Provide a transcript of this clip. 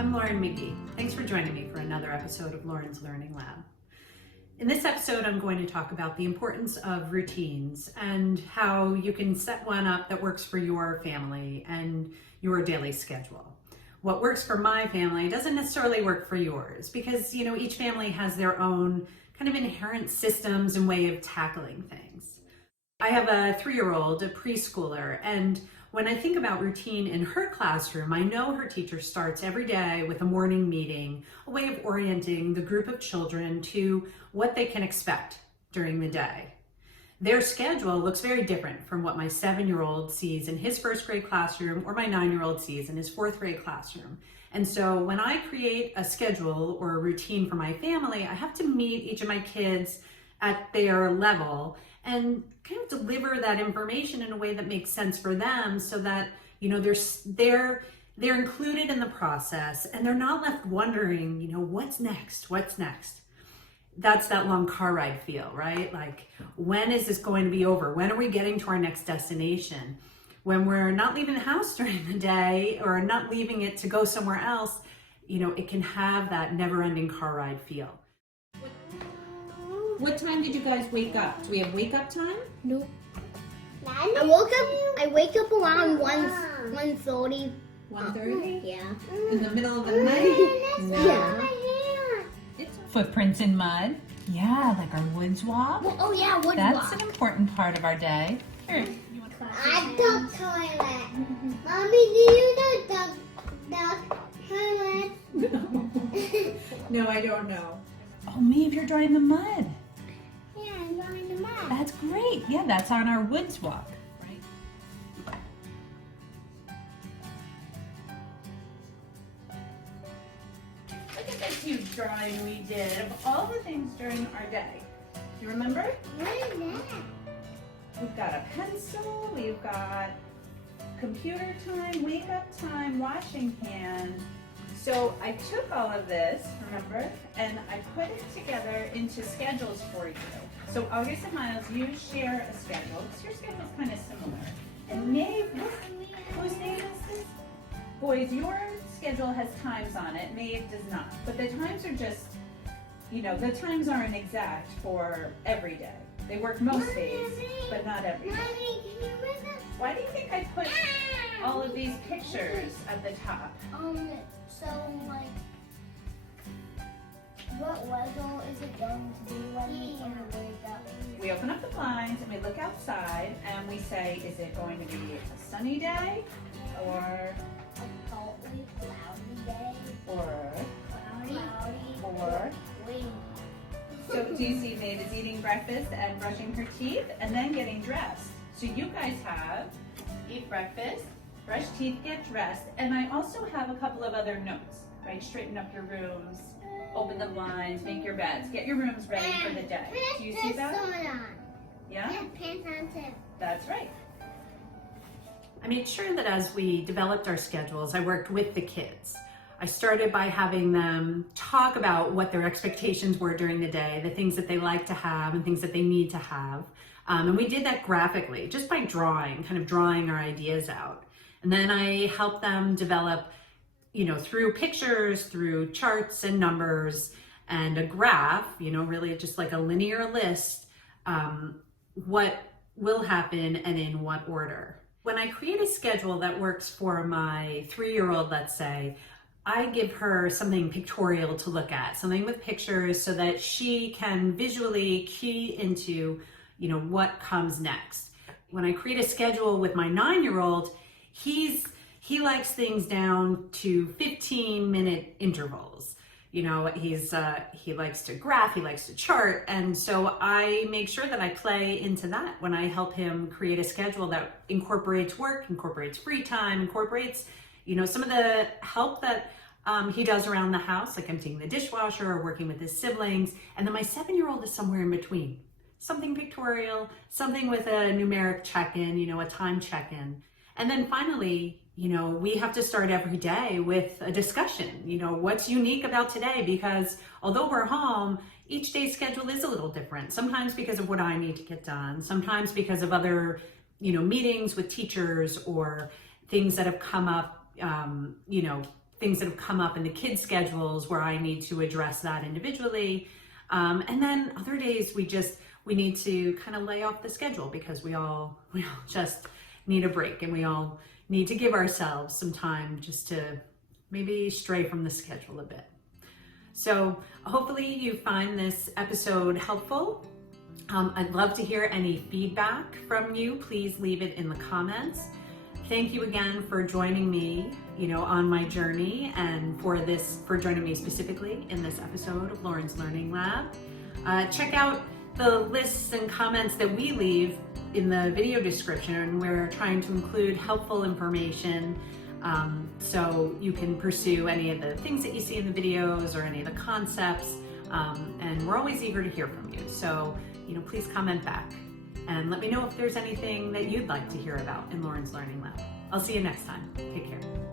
I'm Lauren Magee. Thanks for joining me for another episode of Lauren's Learning Lab. In this episode, I'm going to talk about the importance of routines and how you can set one up that works for your family and your daily schedule. What works for my family doesn't necessarily work for yours because, each family has their own kind of inherent systems and way of tackling things. I have a 3-year-old, a preschooler, and when I think about routine in her classroom, I know her teacher starts every day with a morning meeting, a way of orienting the group of children to what they can expect during the day. Their schedule looks very different from what my 7-year-old sees in his 1st grade classroom or my 9-year-old sees in his 4th grade classroom. And so when I create a schedule or a routine for my family, I have to meet each of my kids at their level and kind of deliver that information in a way that makes sense for them so that, they're included in the process and they're not left wondering, what's next? That's that long car ride feel, right? Like, when is this going to be over? When are we getting to our next destination? When we're not leaving the house during the day or not leaving it to go somewhere else, it can have that never-ending car ride feel. What time did you guys wake up? Do we have wake up time? No. I wake up around 1:30. 1:30? Yeah. In the middle of the night? No. Yeah. Footprints in mud. Yeah, like our woods walk. Oh yeah, wood That's walk. an important part of our day. Here. I duck toilet. Mommy, do you know duck toilet? No, I don't know. Oh, Maeve, you're drawing the mud. Yeah, I'm going to mud. That's great. Yeah, that's on our woods walk. Look at this huge drawing we did of all the things during our day. Do you remember? What is that? We've got a pencil, we've got computer time, wake up time, washing hand. So I took all of this, remember, and I put it together into schedules for you. So August and Miles, you share a schedule, because your schedule's kind of similar. And Maeve, whose name is this? Boys, your schedule has times on it, Maeve does not. But the times are just, the times aren't exact for every day. They work most days, but not every day. Mommy, can you read that? Why do you think I put all of these pictures at the top? So like, what weather is it going to be when we wake up? We open up the blinds and we look outside and we say, is it going to be a sunny day or A partly cloudy day. or Cloudy. Windy. so do you see Maeve is eating breakfast and brushing her teeth and then getting dressed. So you guys have eat breakfast, brush teeth, get dressed, and I also have a couple of other notes, right? Straighten up your rooms, open the blinds, make your beds, get your rooms ready for the day. Do you see that? Yeah? Pants on too. That's right. I made sure that as we developed our schedules, I worked with the kids. I started by having them talk about what their expectations were during the day, the things that they like to have and things that they need to have. And we did that graphically, just by drawing our ideas out. And then I helped them develop, through pictures, through charts and numbers and a graph, really just like a linear list, what will happen and in what order. When I create a schedule that works for my 3-year-old, let's say, I give her something pictorial to look at, something with pictures so that she can visually key into, what comes next. When I create a schedule with my 9-year-old, he likes things down to 15-minute intervals. He likes to graph, he likes to chart, and so I make sure that I play into that when I help him create a schedule that incorporates work, incorporates free time, incorporates, some of the help that he does around the house, like emptying the dishwasher or working with his siblings. And then my 7-year-old is somewhere in between. Something pictorial, something with a numeric check-in, a time check-in. And then finally, we have to start every day with a discussion, what's unique about today, because although we're home, each day's schedule is a little different. Sometimes because of what I need to get done, sometimes because of other, meetings with teachers or things that have come up, things that have come up in the kids' schedules where I need to address that individually. And then other days we need to kind of lay off the schedule because we all just need a break, and we all need to give ourselves some time just to maybe stray from the schedule a bit. So hopefully you find this episode helpful. I'd love to hear any feedback from you. Please leave it in the comments. Thank you again for joining me, on my journey, and for joining me specifically in this episode of Lauren's Learning Lab. Check out the lists and comments that we leave in the video description, and we're trying to include helpful information so you can pursue any of the things that you see in the videos or any of the concepts, and we're always eager to hear from you. So, please comment back and let me know if there's anything that you'd like to hear about in Lauren's Learning Lab. I'll see you next time. Take care.